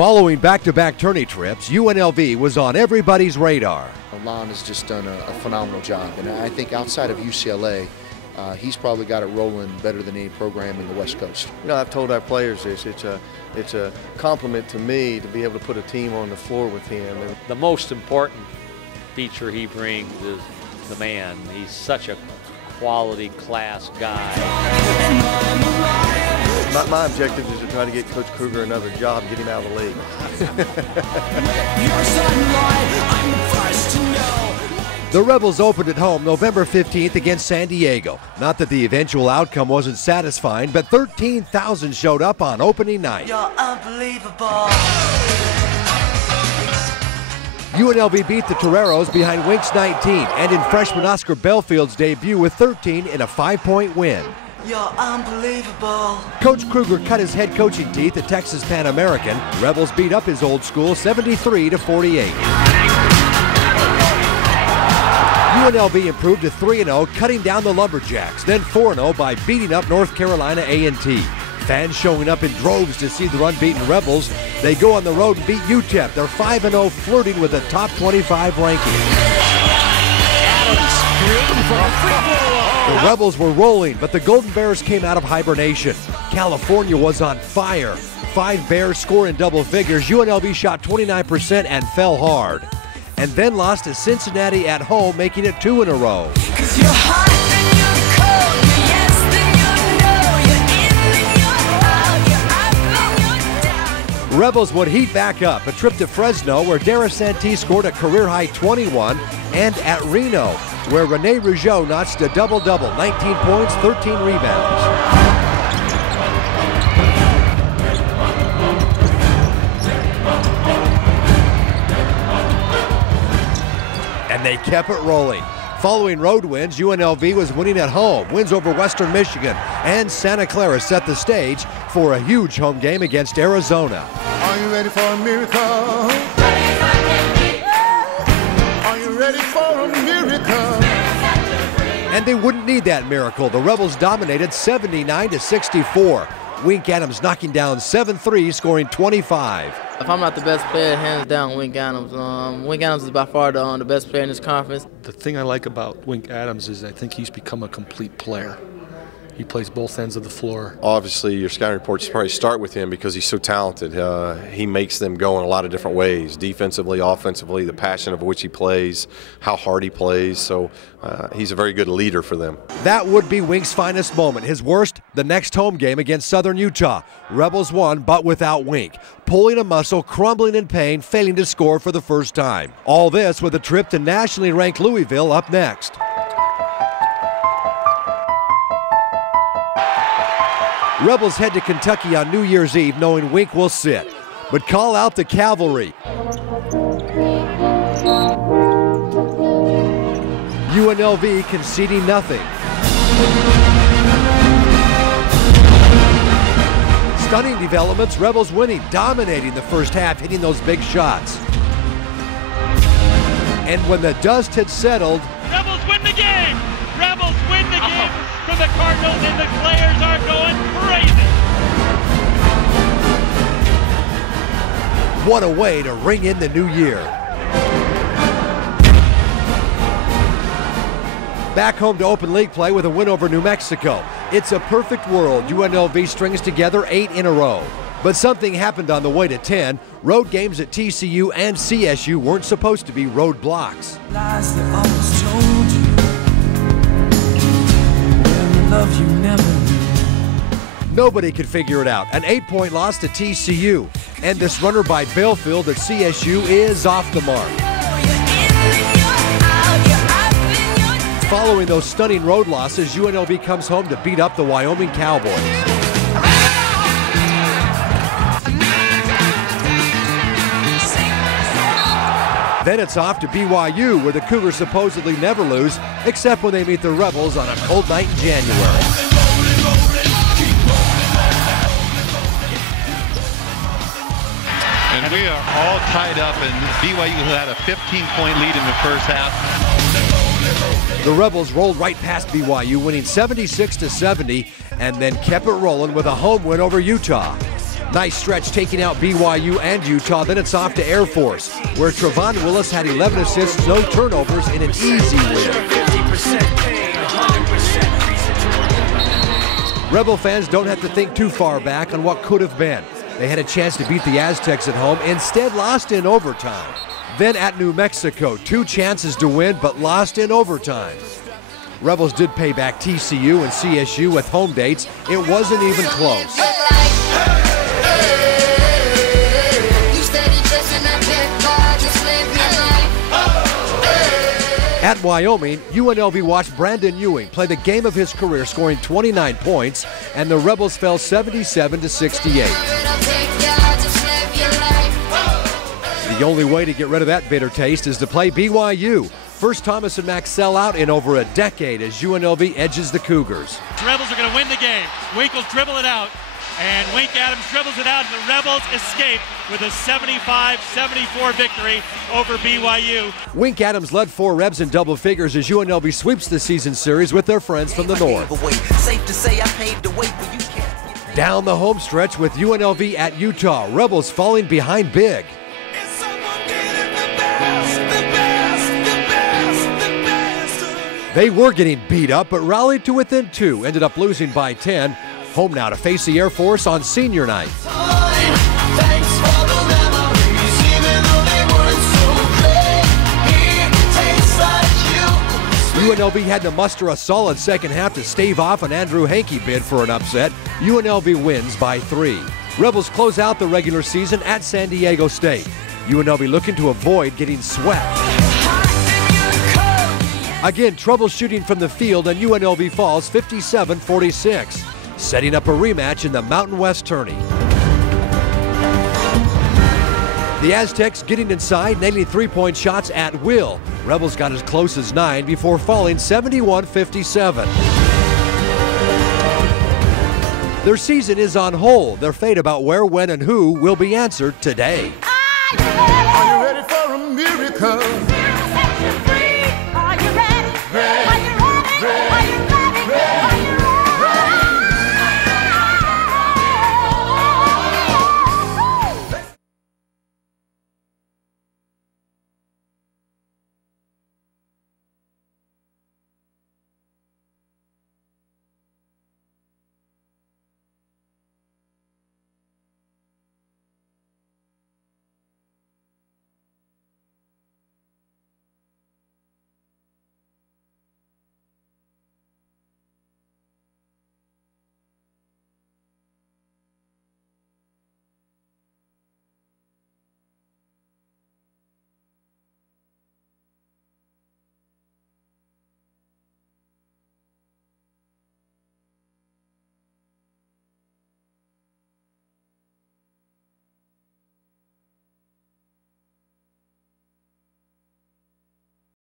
Following back-to-back tourney trips, UNLV was on everybody's radar. Lon has just done a phenomenal job, and I think outside of UCLA, he's probably got it rolling better than any program in the West Coast. You know, I've told our players this. It's a compliment to me to be able to put a team on the floor with him. And the most important feature he brings is the man. He's such a quality class guy. My objective is to try to get Coach Kruger another job, get him out of the league. The Rebels opened at home November 15th against San Diego. Not that the eventual outcome wasn't satisfying, but 13,000 showed up on opening night. You're unbelievable. UNLV beat the Toreros behind Wink's 19 and in freshman Oscar Belfield's debut with 13 in a 5-point win. You're unbelievable. Coach Kruger cut his head coaching teeth at Texas Pan American. Rebels beat up his old school 73-48. UNLV improved to 3-0, cutting down the Lumberjacks, then 4-0 by beating up North Carolina A&T. Fans showing up in droves to see the unbeaten Rebels. They go on the road and beat UTEP. They're 5-0, flirting with the top 25 ranking. The Rebels were rolling, but the Golden Bears came out of hibernation. California was on fire. 5 Bears score in double figures. UNLV shot 29% and fell hard. And then lost to Cincinnati at home, making it 2 in a row. Rebels would heat back up. A trip to Fresno, where Dara Santee scored a career-high 21, and at Reno, where Rene Rougeau notched a double-double, 19 points, 13 rebounds. And they kept it rolling. Following road wins, UNLV was winning at home. Wins over Western Michigan and Santa Clara set the stage for a huge home game against Arizona. Are you ready for a miracle? Are you ready for a miracle? And they wouldn't need that miracle. The Rebels dominated 79-64. Wink Adams knocking down 7 threes, scoring 25. If I'm not the best player, hands down, Wink Adams. Wink Adams is by far the best player in this conference. The thing I like about Wink Adams is I think he's become a complete player. He plays both ends of the floor. Obviously, your scouting reports probably start with him because he's so talented. He makes them go in a lot of different ways, defensively, offensively, the passion of which he plays, how hard he plays. So he's a very good leader for them. That would be Wink's finest moment. His worst, the next home game against Southern Utah. Rebels won, but without Wink. Pulling a muscle, crumbling in pain, failing to score for the first time. All this with a trip to nationally ranked Louisville up next. Rebels head to Kentucky on New Year's Eve knowing Wink will sit, but call out the cavalry. UNLV conceding nothing. Stunning developments, Rebels winning, dominating the first half, hitting those big shots. And when the dust had settled, Rebels win the game! Rebels win the game for the Cardinals, and the players are going crazy! What a way to ring in the new year. Back home to open league play with a win over New Mexico. It's a perfect world. UNLV strings together 8 in a row. But something happened on the way to 10. Road games at TCU and CSU weren't supposed to be road blocks. Lies that always told you. Love you never knew. Nobody could figure it out. An 8-point loss to TCU. And this runner by Belfield at CSU is off the mark. Following those stunning road losses, UNLV comes home to beat up the Wyoming Cowboys. Then it's off to BYU, where the Cougars supposedly never lose, except when they meet the Rebels on a cold night in January. And we are all tied up, and BYU had a 15-point lead in the first half. The Rebels rolled right past BYU, winning 76-70, and then kept it rolling with a home win over Utah. Nice stretch taking out BYU and Utah. Then it's off to Air Force, where Trevon Willis had 11 assists, no turnovers in an easy win. Rebel fans don't have to think too far back on what could have been. They had a chance to beat the Aztecs at home, instead lost in overtime. Then at New Mexico, 2 chances to win, but lost in overtime. Rebels did pay back TCU and CSU with home dates. It wasn't even close. At Wyoming, UNLV watched Brandon Ewing play the game of his career, scoring 29 points, and the Rebels fell 77-68. The only way to get rid of that bitter taste is to play BYU. First Thomas and Mack sell out in over a decade as UNLV edges the Cougars. The Rebels are going to win the game. Winkle's dribble it out, and Wink Adams dribbles it out, and the Rebels escape with a 75-74 victory over BYU. Wink Adams led 4 Rebs in double figures as UNLV sweeps the season series with their friends from the north. Down the home stretch with UNLV at Utah, Rebels falling behind big. They were getting beat up, but rallied to within 2, ended up losing by 10. Home now to face the Air Force on senior night. UNLV had to muster a solid second half to stave off an Andrew Hankey bid for an upset. UNLV wins by 3. Rebels close out the regular season at San Diego State. UNLV looking to avoid getting swept. Again, troubleshooting from the field, and UNLV falls 57-46, setting up a rematch in the Mountain West tourney. The Aztecs getting inside, nailing 3-point shots at will. Rebels got as close as 9 before falling 71-57. Their season is on hold. Their fate about where, when, and who will be answered today. Are you ready for a miracle?